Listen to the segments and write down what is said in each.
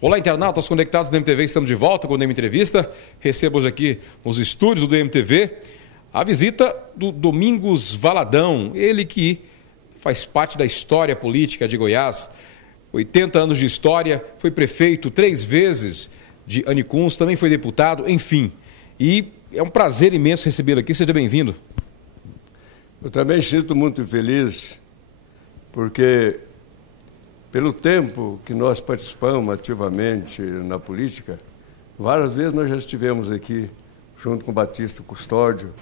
Olá, internautas conectados do DMTV, estamos de volta com o DM Entrevista. Recebo hoje aqui nos estúdios do DMTV a visita do Domingos Valadão, ele que faz parte da história política de Goiás, 80 anos de história, foi prefeito 3 vezes de Anicuns, também foi deputado, enfim. E é um prazer imenso recebê-lo aqui, seja bem-vindo. Eu também sinto muito feliz, porque pelo tempo que nós participamos ativamente na política, várias vezes nós já estivemos aqui, junto com o Batista Custódio,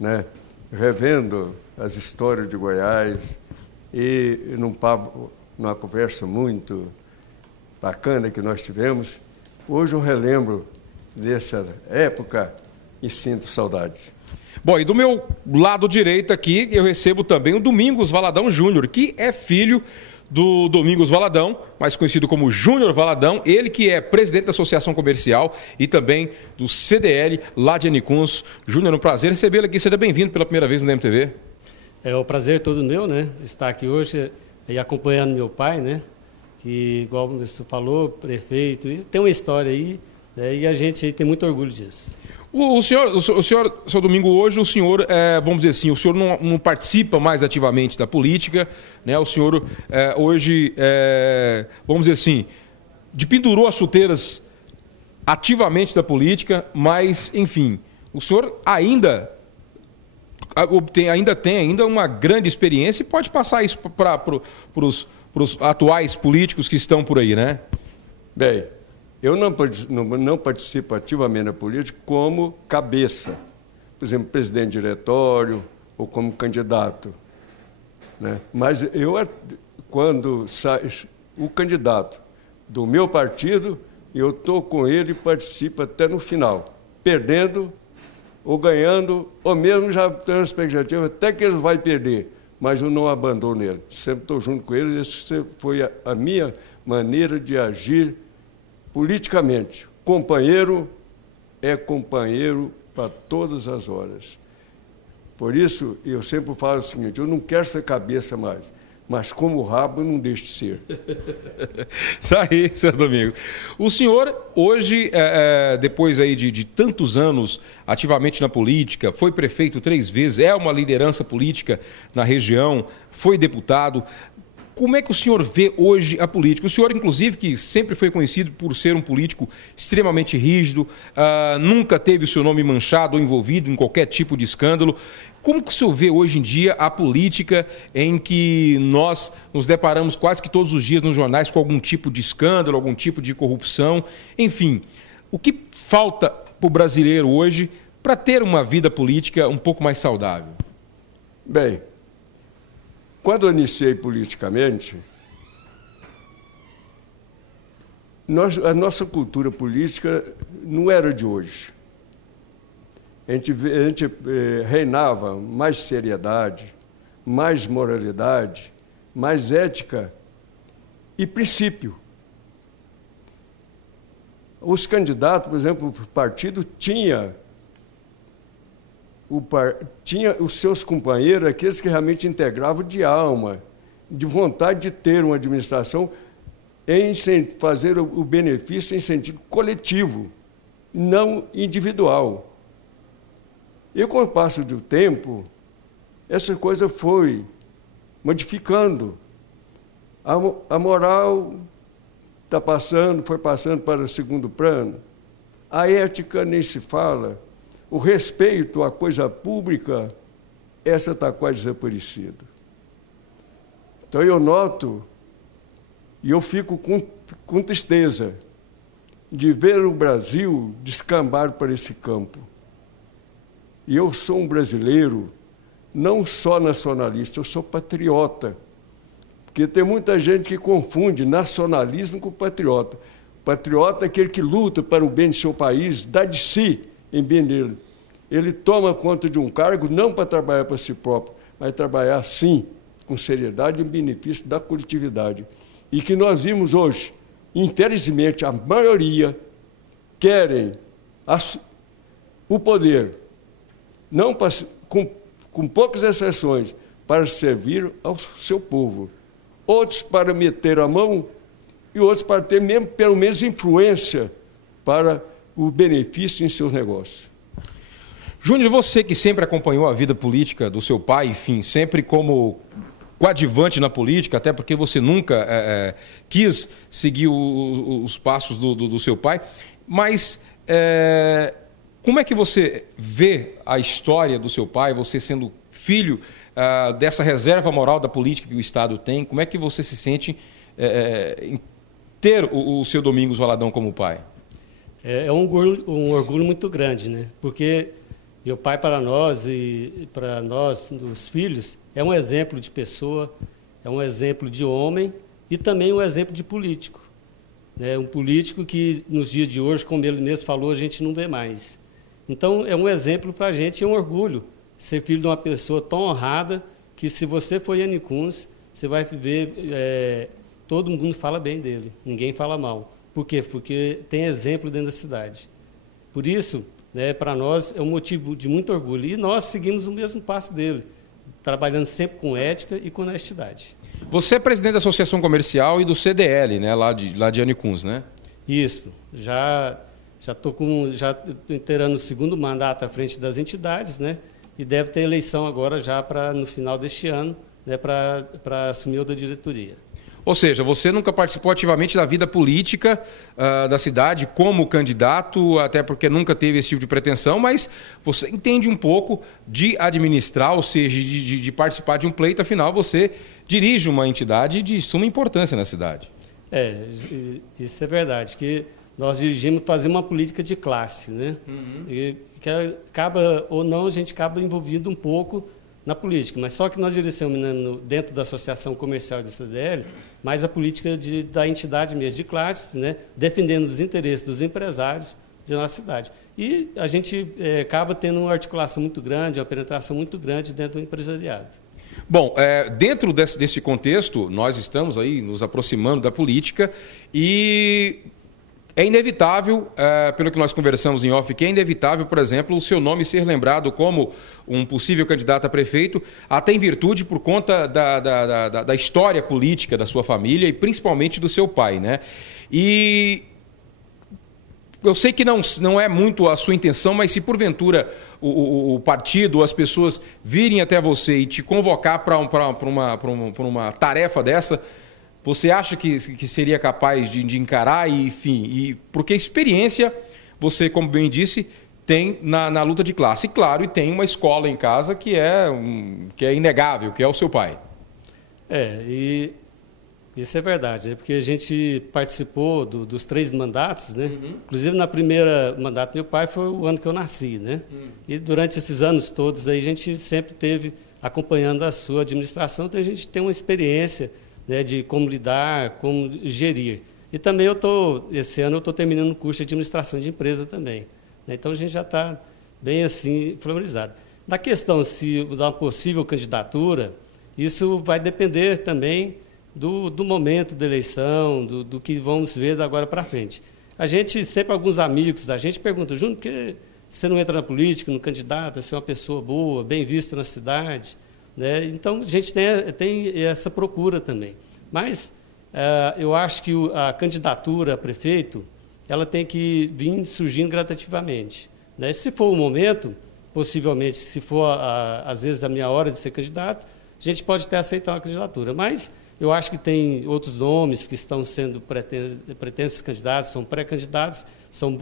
né, revendo as histórias de Goiás e num papo, numa conversa muito bacana que nós tivemos. Hoje eu relembro dessa época e sinto saudades. Bom, e do meu lado direito aqui eu recebo também o Domingos Valadão Júnior, que é filho do Domingos Valadão, mais conhecido como Júnior Valadão, ele que é presidente da Associação Comercial e também do CDL lá de Anicuns. Júnior, um prazer recebê-lo aqui, seja bem-vindo pela primeira vez no DMTV. É o prazer todo meu, né, estar aqui hoje e acompanhando meu pai, né, que, igual você falou, prefeito, e tem uma história aí, né, e a gente tem muito orgulho disso. O senhor, seu Domingo, hoje o senhor, vamos dizer assim, o senhor não participa mais ativamente da política, né? O senhor hoje, vamos dizer assim, dependurou as chuteiras ativamente da política, mas, enfim, o senhor ainda tem uma grande experiência e pode passar isso para os atuais políticos que estão por aí, né? Bem, eu não participo ativamente da política como cabeça, por exemplo, presidente de diretório ou como candidato, né? Mas quando sai o candidato do meu partido, eu estou com ele e participo até no final, perdendo ou ganhando, ou mesmo já tenho a expectativa até que ele vai perder, mas eu não abandono ele, sempre estou junto com ele. Essa foi a minha maneira de agir politicamente. Companheiro é companheiro para todas as horas. Por isso, eu sempre falo o seguinte, eu não quero ser cabeça mais, mas como rabo não deixe de ser. Isso aí, seu Domingos. O senhor, hoje, depois aí de tantos anos ativamente na política, foi prefeito 3 vezes, é uma liderança política na região, foi deputado. Como é que o senhor vê hoje a política? O senhor, inclusive, que sempre foi conhecido por ser um político extremamente rígido, nunca teve o seu nome manchado ou envolvido em qualquer tipo de escândalo. Como que o senhor vê hoje em dia a política em que nós nos deparamos quase que todos os dias nos jornais com algum tipo de escândalo, algum tipo de corrupção? Enfim, o que falta para o brasileiro hoje para ter uma vida política um pouco mais saudável? Bem, quando eu iniciei politicamente, a nossa cultura política não era de hoje. A gente reinava mais seriedade, mais moralidade, mais ética e princípio. Os candidatos, por exemplo, o partido tinha os seus companheiros, aqueles que realmente integravam de alma, de vontade de ter uma administração em fazer o benefício em sentido coletivo, não individual. E com o passo do tempo, essa coisa foi modificando. A moral foi passando para o segundo plano, a ética nem se fala, o respeito à coisa pública, essa está quase desaparecida. Então eu noto, e eu fico com tristeza, de ver o Brasil descambar para esse campo. E eu sou um brasileiro, não só nacionalista, eu sou patriota. Porque tem muita gente que confunde nacionalismo com patriota. Patriota é aquele que luta para o bem de seu país, dá de si em bem dele. Ele toma conta de um cargo não para trabalhar para si próprio, mas trabalhar, sim, com seriedade em benefício da coletividade. E que nós vimos hoje, infelizmente, a maioria querem o poder, não com poucas exceções, para servir ao seu povo. Outros para meter a mão e outros para ter mesmo, pelo menos influência para o benefício em seus negócios. Júnior, você que sempre acompanhou a vida política do seu pai, enfim, sempre como coadjuvante na política, até porque você nunca quis seguir os passos do seu pai, mas como é que você vê a história do seu pai, você sendo filho dessa reserva moral da política que o Estado tem, como é que você se sente em ter o seu Domingos Valadão como pai? É um orgulho muito grande, né? Porque meu pai para nós e para nós, os filhos, é um exemplo de pessoa, é um exemplo de homem e também um exemplo de político. Né? Um político que nos dias de hoje, como ele mesmo falou, a gente não vê mais. Então é um exemplo para a gente, é um orgulho ser filho de uma pessoa tão honrada que se você for Yanicuns, você vai ver, todo mundo fala bem dele, ninguém fala mal. Por quê? Porque tem exemplo dentro da cidade. Por isso, para nós é um motivo de muito orgulho. E nós seguimos o mesmo passo dele, trabalhando sempre com ética e com honestidade. Você é presidente da Associação Comercial e do CDL, né, lá de Yanicuns, né? Isso. Já estou inteirando o segundo mandato à frente das entidades, né? E deve ter eleição agora já no final deste ano, né, para assumir outra diretoria. Ou seja, você nunca participou ativamente da vida política da cidade como candidato, até porque nunca teve esse tipo de pretensão, mas você entende um pouco de administrar, ou seja, de participar de um pleito, afinal você dirige uma entidade de suma importância na cidade. Isso é verdade, que nós dirigimos fazer uma política de classe, né? Uhum. E que acaba, ou não, a gente acaba envolvido um pouco na política, mas só que nós direcionamos dentro da Associação Comercial e do CDL, mais a política da entidade mesmo, de classe, né, defendendo os interesses dos empresários de nossa cidade. E a gente acaba tendo uma articulação muito grande, uma penetração muito grande dentro do empresariado. Bom, dentro desse contexto, nós estamos aí nos aproximando da política e é inevitável, pelo que nós conversamos em off, que é inevitável, por exemplo, o seu nome ser lembrado como um possível candidato a prefeito, até em virtude por conta da história política da sua família e principalmente do seu pai, né? E eu sei que não é muito a sua intenção, mas se porventura o partido, as pessoas virem até você e te convocar para uma tarefa dessa, você acha que seria capaz de encarar, enfim, porque experiência, você, como bem disse, tem na luta de classe. E, claro, e tem uma escola em casa que é inegável, que é o seu pai. E isso é verdade, né? Porque a gente participou dos 3 mandatos, né? Uhum. Inclusive, na primeira mandato do meu pai foi o ano que eu nasci, né? Uhum. E durante esses anos todos aí, a gente sempre teve acompanhando a sua administração, então a gente tem uma experiência, né, de como lidar, como gerir. E também esse ano eu estou terminando o curso de administração de empresa também. Né? Então a gente já está bem assim familiarizado. Na questão da uma possível candidatura, isso vai depender também do momento da eleição, do que vamos ver da agora para frente. A gente, sempre alguns amigos da gente perguntam, Júnior, por que você não entra na política, no candidato, você é uma pessoa boa, bem vista na cidade? Né? Então, a gente tem essa procura também. Mas eu acho que a candidatura a prefeito, ela tem que vir surgindo gradativamente. Né? Se for o momento, possivelmente, se for, às vezes, a minha hora de ser candidato, a gente pode até aceitar uma candidatura. Mas eu acho que tem outros nomes que estão sendo pretensos candidatos, são pré-candidatos, são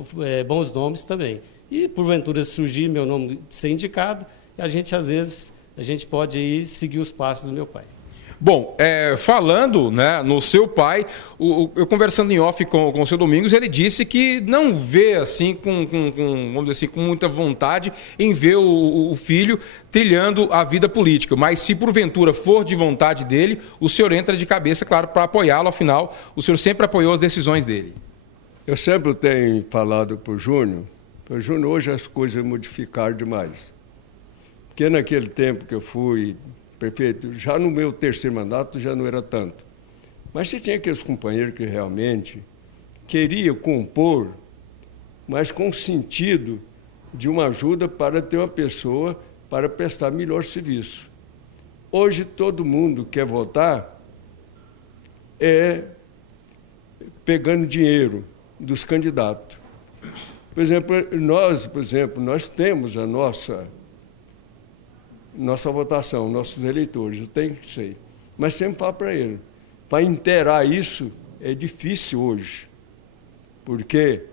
bons nomes também. E, porventura, surgir meu nome ser indicado, a gente, às vezes, pode aí seguir os passos do meu pai. Bom, falando, né, no seu pai, eu conversando em off com o seu Domingos, ele disse que não vê assim vamos dizer assim, com muita vontade em ver o filho trilhando a vida política, mas se porventura for de vontade dele, o senhor entra de cabeça, claro, para apoiá-lo, afinal, o senhor sempre apoiou as decisões dele. Eu sempre tenho falado para o Júnior, hoje as coisas modificaram demais. Porque naquele tempo que eu fui prefeito, já no meu 3º mandato já não era tanto. Mas você tinha aqueles companheiros que realmente queriam compor, mas com sentido de uma ajuda para ter uma pessoa para prestar melhor serviço. Hoje todo mundo quer votar pegando dinheiro dos candidatos. Por exemplo, nós temos a nossa votação, nossos eleitores, eu tenho que sei. Mas sempre falo para ele, para inteirar isso é difícil hoje, porque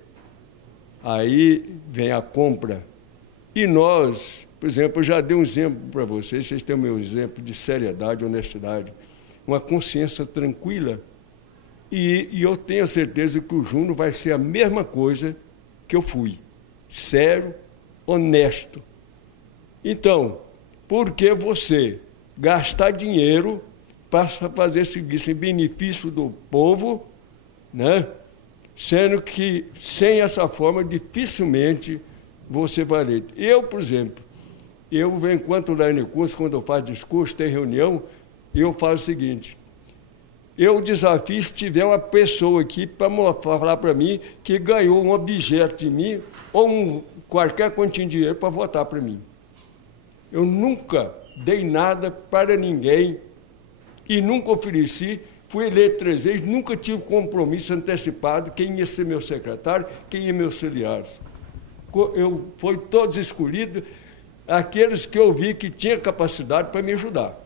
aí vem a compra. E nós, por exemplo, eu já dei um exemplo para vocês têm o meu exemplo de seriedade, honestidade, uma consciência tranquila, e eu tenho a certeza que o Júnior vai ser a mesma coisa que eu fui, sério, honesto. Então, por que você gastar dinheiro para fazer serviço em benefício do povo, né? Sendo que, sem essa forma, dificilmente você vai ler. Eu, por exemplo, enquanto lá em curso, quando eu faço discurso, tem reunião, eu faço o seguinte, eu desafio se tiver uma pessoa aqui para falar para mim que ganhou um objeto de mim ou qualquer quantia de dinheiro para votar para mim. Eu nunca dei nada para ninguém e nunca ofereci, fui eleito 3 vezes, nunca tive compromisso antecipado, quem ia ser meu secretário, quem ia meus auxiliares. Foi todos escolhidos, aqueles que eu vi que tinham capacidade para me ajudar.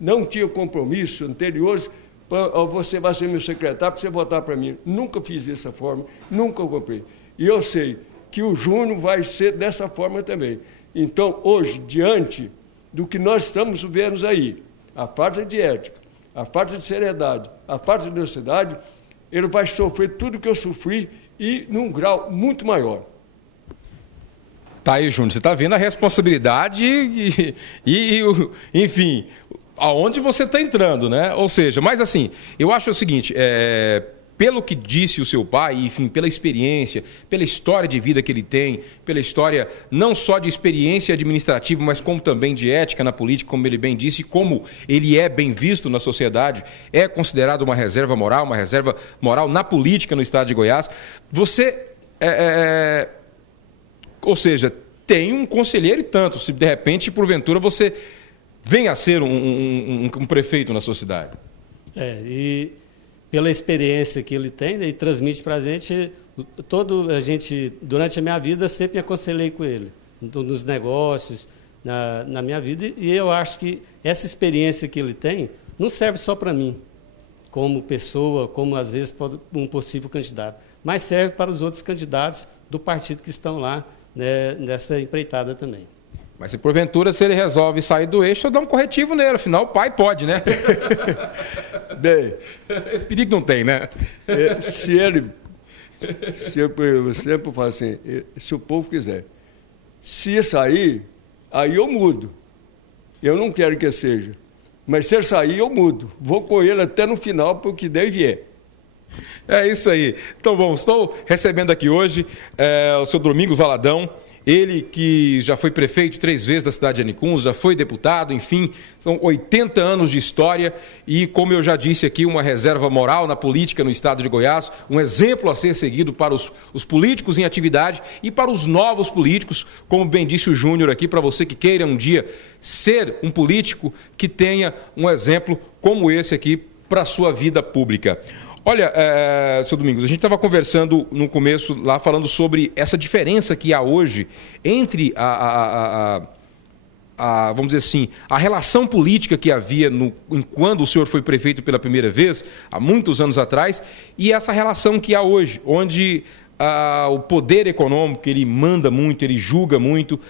Não tinha compromisso anteriores, você vai ser meu secretário para você votar para mim. Nunca fiz dessa forma, nunca comprei. E eu sei que o Júnior vai ser dessa forma também. Então, hoje, diante do que nós estamos vendo aí, a falta de ética, a falta de seriedade, a falta de honestidade, ele vai sofrer tudo que eu sofri e num grau muito maior. Tá aí, Júnior, você está vendo a responsabilidade enfim, aonde você está entrando, né? Ou seja, mas assim, eu acho o seguinte, pelo que disse o seu pai, enfim, pela experiência, pela história de vida que ele tem, pela história não só de experiência administrativa, mas como também de ética na política, como ele bem disse, como ele é bem visto na sociedade, é considerado uma reserva moral na política no estado de Goiás. Você, ou seja, tem um conselheiro e tanto, se de repente, porventura, você venha a ser um prefeito na sua cidade. E pela experiência que ele tem, ele transmite para a gente, durante a minha vida, sempre me aconselhei com ele, nos negócios, na minha vida, e eu acho que essa experiência que ele tem não serve só para mim, como pessoa, como às vezes um possível candidato, mas serve para os outros candidatos do partido que estão lá, né, nessa empreitada também. Mas se porventura, se ele resolve sair do eixo, eu dou um corretivo nele, afinal o pai pode, né? Bem, esse perigo não tem, né? Eu sempre falo assim, se o povo quiser, se sair, aí eu mudo. Eu não quero que seja, mas se ele sair, eu mudo. Vou com ele até no final, para o que der e vier. É isso aí. Então, bom, estou recebendo aqui hoje o seu Domingos Valadão, ele que já foi prefeito 3 vezes da cidade de Anicuns, já foi deputado, enfim, são 80 anos de história e, como eu já disse aqui, uma reserva moral na política no estado de Goiás, um exemplo a ser seguido para os políticos em atividade e para os novos políticos, como bem disse o Júnior aqui, para você que queira um dia ser um político que tenha um exemplo como esse aqui para a sua vida pública. Olha, seu Domingos, a gente estava conversando no começo lá, falando sobre essa diferença que há hoje entre vamos dizer assim, a relação política que havia quando o senhor foi prefeito pela primeira vez, há muitos anos atrás, e essa relação que há hoje, onde o poder econômico, ele manda muito, ele julga muito,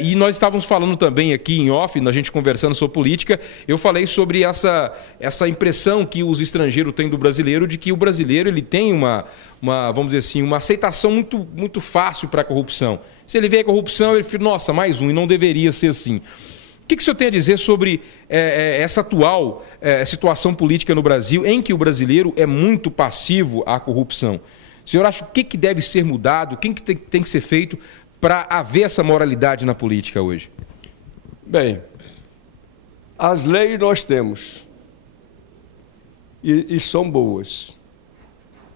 e nós estávamos falando também aqui em off, a gente conversando sobre política, eu falei sobre essa impressão que os estrangeiros têm do brasileiro, de que o brasileiro ele tem vamos dizer assim, uma aceitação muito, muito fácil para a corrupção. Se ele vê a corrupção, ele fala, nossa, mais um, e não deveria ser assim. O que o senhor tem a dizer sobre essa atual situação política no Brasil, em que o brasileiro é muito passivo à corrupção? O senhor acha o que deve ser mudado, o que tem que ser feito para haver essa moralidade na política hoje? Bem, as leis nós temos e são boas.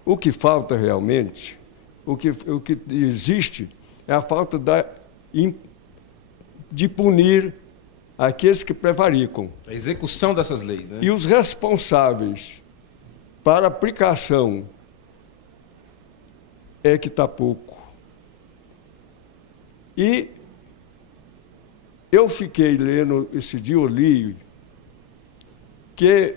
O que falta realmente, o que existe é a falta de punir aqueles que prevaricam. A execução dessas leis, né? E os responsáveis para a aplicação é que está pouco. E eu fiquei lendo, esse dia eu li, que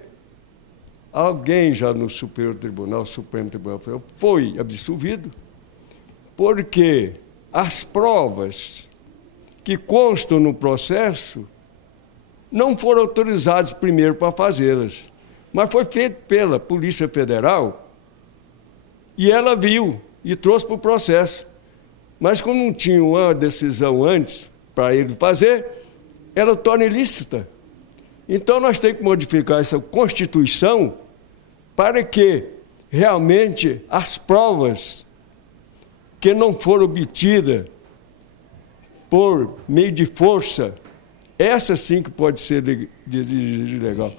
alguém já no Supremo Tribunal Federal foi absolvido, porque as provas que constam no processo não foram autorizadas primeiro para fazê-las, mas foi feito pela Polícia Federal e ela viu e trouxe para o processo. Mas como não tinha uma decisão antes para ele fazer, ela torna ilícita. Então nós temos que modificar essa Constituição para que realmente as provas que não foram obtidas por meio de força, essa sim que pode ser legal.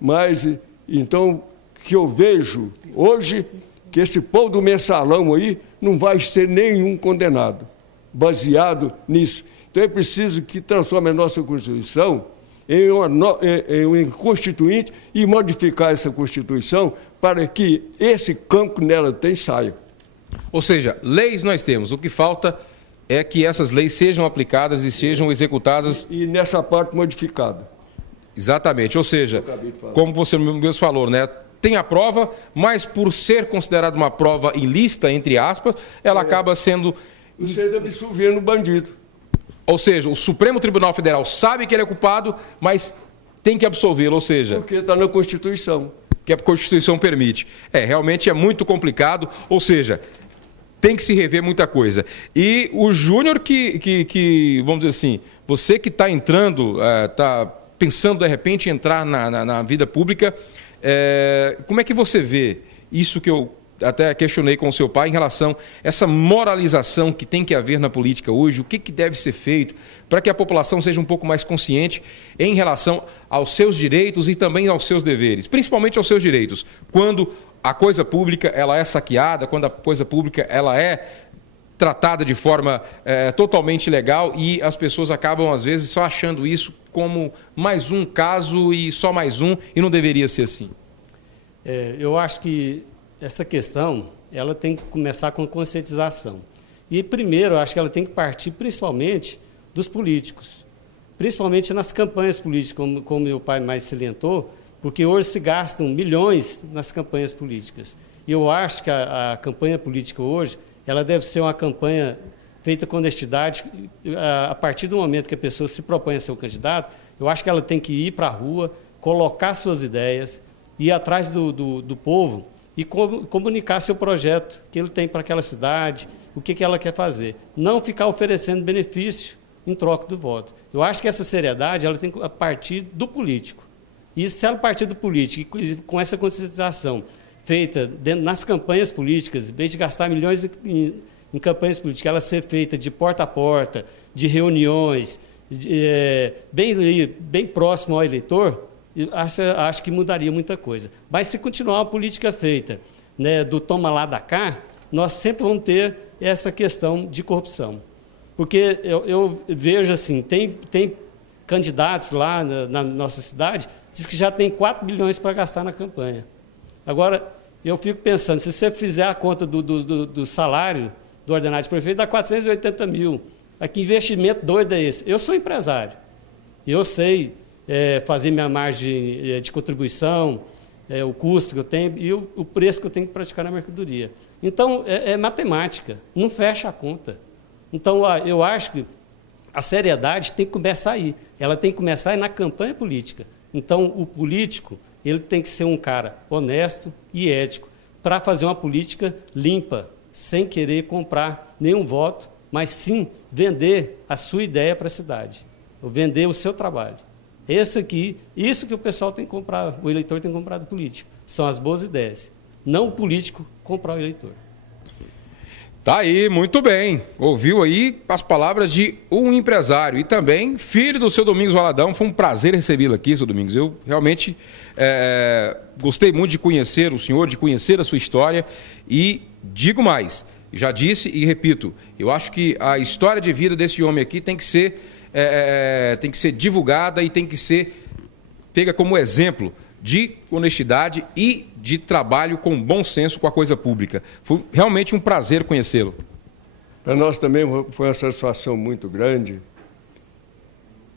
Mas, então, que eu vejo hoje, que esse povo do mensalão aí não vai ser nenhum condenado, baseado nisso. Então é preciso que transforme a nossa Constituição em um constituinte e modificar essa Constituição para que esse campo que nela tem saia. Ou seja, leis nós temos, o que falta é que essas leis sejam aplicadas e sejam executadas. E nessa parte modificada. Exatamente, ou seja, como você mesmo falou, né? Tem a prova, mas por ser considerada uma prova ilícita, entre aspas, ela acaba sendo... Você está absolvendo o bandido. Ou seja, o Supremo Tribunal Federal sabe que ele é culpado, mas tem que absolvê-lo, ou seja... Porque está na Constituição. Que a Constituição permite. Realmente é muito complicado, ou seja, tem que se rever muita coisa. E o Júnior que, vamos dizer assim, você que está entrando, está pensando de repente em entrar na vida pública, como é que você vê isso que eu até questionei com o seu pai em relação a essa moralização que tem que haver na política hoje, o que deve ser feito para que a população seja um pouco mais consciente em relação aos seus direitos e também aos seus deveres, principalmente aos seus direitos, quando a coisa pública ela é saqueada, quando a coisa pública ela é tratada de forma totalmente ilegal e as pessoas acabam às vezes só achando isso como mais um caso e só mais um, e não deveria ser assim. Eu acho que essa questão, ela tem que começar com conscientização. E, primeiro, eu acho que ela tem que partir principalmente dos políticos, principalmente nas campanhas políticas, como meu pai mais salientou, porque hoje se gastam milhões nas campanhas políticas. E eu acho que a campanha política hoje, ela deve ser uma campanha feita com honestidade. A partir do momento que a pessoa se propõe a ser um candidato, eu acho que ela tem que ir para a rua, colocar suas ideias, ir atrás do povo, e comunicar seu projeto que ele tem para aquela cidade, o que ela quer fazer. Não ficar oferecendo benefício em troca do voto. Eu acho que essa seriedade ela tem que partir do político. E se ela partir do político, e com essa conscientização feita nas campanhas políticas, em vez de gastar milhões em campanhas políticas, ela ser feita de porta a porta, de reuniões, bem próximo ao eleitor, acho que mudaria muita coisa. Mas se continuar uma política feita, né, do toma lá da cá, nós sempre vamos ter essa questão de corrupção. Porque eu vejo assim, tem candidatos lá na nossa cidade, diz que já tem 4 bilhões para gastar na campanha. Agora, eu fico pensando, se você fizer a conta do salário do ordenado de prefeito, dá 480 mil. Que investimento doido é esse? Eu sou empresário, eu sei fazer minha margem de contribuição, o custo que eu tenho e o preço que eu tenho que praticar na mercadoria. Então, é matemática, não fecha a conta. Então, eu acho que a seriedade tem que começar aí. Ela tem que começar aí na campanha política. Então, o político ele tem que ser um cara honesto e ético para fazer uma política limpa, sem querer comprar nenhum voto, mas sim vender a sua ideia para a cidade, ou vender o seu trabalho. Isso que o pessoal tem que comprar, o eleitor tem que comprar do político. São as boas ideias. Não o político comprar o eleitor. Tá aí, muito bem. Ouviu aí as palavras de um empresário e também filho do seu Domingos Valadão. Foi um prazer recebê-lo aqui, seu Domingos. Eu realmente gostei muito de conhecer o senhor, de conhecer a sua história e digo mais, já disse e repito, eu acho que a história de vida desse homem aqui tem que ser divulgada e tem que ser pega como exemplo de honestidade e de trabalho com bom senso com a coisa pública. Foi realmente um prazer conhecê-lo. Para nós também foi uma satisfação muito grande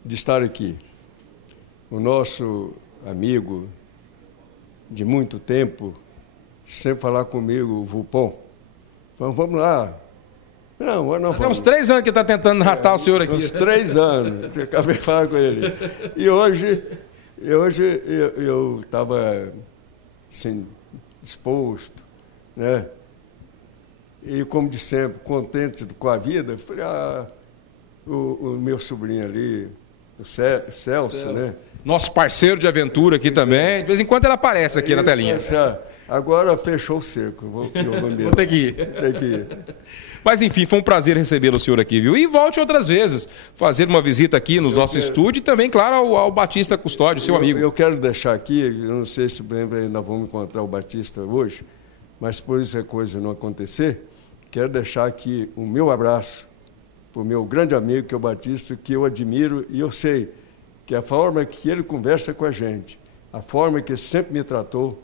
de estar aqui. O nosso amigo de muito tempo sempre falar comigo, o Vupon. Então, vamos lá. Não Tem uns 3 anos que está tentando arrastar o senhor aqui. Uns 3 anos. Eu acabei de falar com ele. E hoje eu estava assim, disposto, né? E, como de sempre, contente com a vida, falei, o meu sobrinho ali, o Celso, né? Nosso parceiro de aventura aqui também. De vez em quando ele aparece aqui na telinha. Agora fechou o cerco. Vou ter que ir. Tem que ir. Mas, enfim, foi um prazer recebê-lo, senhor, aqui, viu? E volte outras vezes, fazer uma visita aqui no nosso estúdio e também, claro, ao Batista Custódio, seu amigo. Eu quero deixar aqui, eu não sei se ainda vamos encontrar o Batista hoje, mas por isso a coisa não acontecer, quero deixar aqui o meu abraço para o meu grande amigo, que é o Batista, que eu admiro e eu sei que a forma que ele conversa com a gente, a forma que ele sempre me tratou,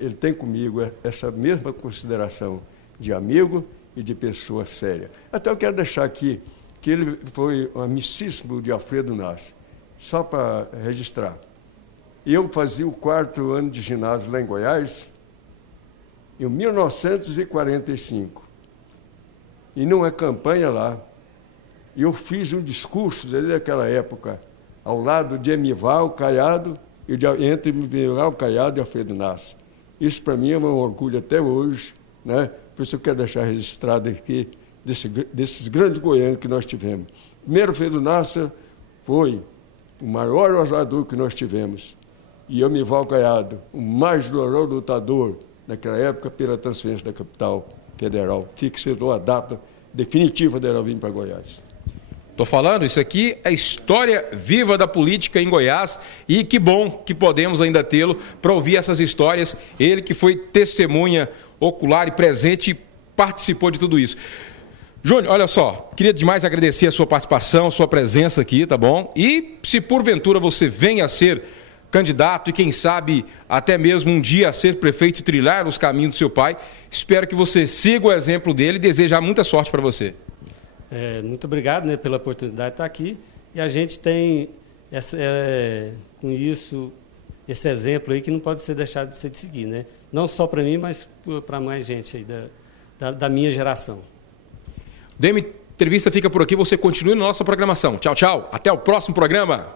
ele tem comigo essa mesma consideração de amigo e de pessoa séria. Até eu quero deixar aqui que ele foi um amicíssimo de Alfredo Nassi, só para registrar. Eu fazia o 4º ano de ginásio lá em Goiás, em 1945. E numa campanha lá, eu fiz um discurso desde aquela época, ao lado de Emival Caiado, entre Emival Caiado e Alfredo Nassi. Isso para mim é um orgulho até hoje, né? Por isso eu quero deixar registrado aqui desses grandes goianos que nós tivemos. Primeiro, Alfredo Nassi foi o maior orador que nós tivemos. E Emival Caiado, o mais doloroso lutador naquela época pela transferência da capital federal. Fixou a data definitiva dela vir para Goiás. Estou falando, isso aqui é a história viva da política em Goiás e que bom que podemos ainda tê-lo para ouvir essas histórias. Ele que foi testemunha ocular e presente, participou de tudo isso. Júnior, olha só, queria demais agradecer a sua participação, a sua presença aqui, tá bom? E se porventura você venha a ser candidato e quem sabe até mesmo um dia a ser prefeito e trilhar os caminhos do seu pai, espero que você siga o exemplo dele e desejar muita sorte para você. Muito obrigado, né, pela oportunidade de estar aqui. E a gente tem, com isso, esse exemplo aí que não pode ser deixado de ser de seguir, né? Não só para mim, mas para mais gente aí da minha geração. DM Entrevista fica por aqui, você continue na nossa programação. Tchau, tchau. Até o próximo programa.